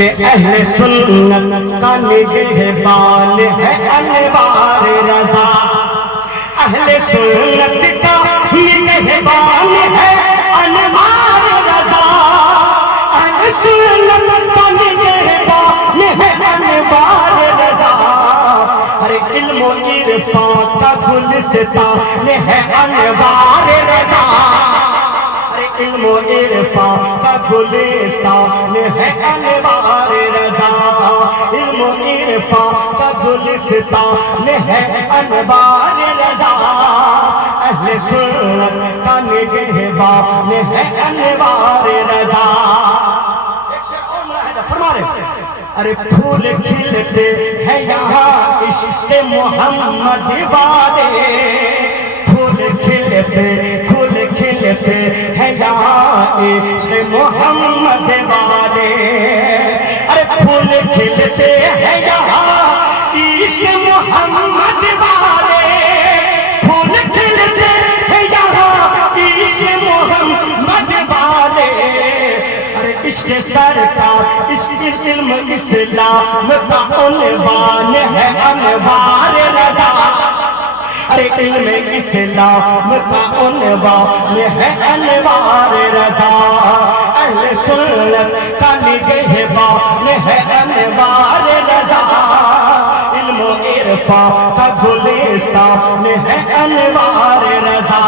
کہ اہل سنت کا نگہبان ہے انوار رضا، اہل سنت کا نگہبان ہے انوار رضا، اہل سنت کا نگہبان ہے انوار رضا، ہر علم و عرفان کا گلستان ہے انوار رضا، علم و عرفان کا گلستان ہے انوار رضا، علم و عرفان کا گلستان ہے انوار رضا، اہل سنت کا نگہبان ہے انوار رضا۔ ایک شیخ اور ملاحظہ فرما رہے ہیں، ارے پھول کھلتے ہیں یہاں عشق محمد والے، پھول کھلتے ہیں یہاں عشق محمد والے، ارے پھول کھلتے ہیں یہاں عشق محمد والے، پھول کھلتے ہیں یہاں عشق محمد والے، ارے عشق سرکار عشق علم اسلام کا عنوان ہے انوار رضا، ارے علم اسلام کا عنوان ہے انوار رضا، اہل سنت کا نگہبان ہے انوار رضا، علم و عرفان کا گلستان ہے انوار رضا۔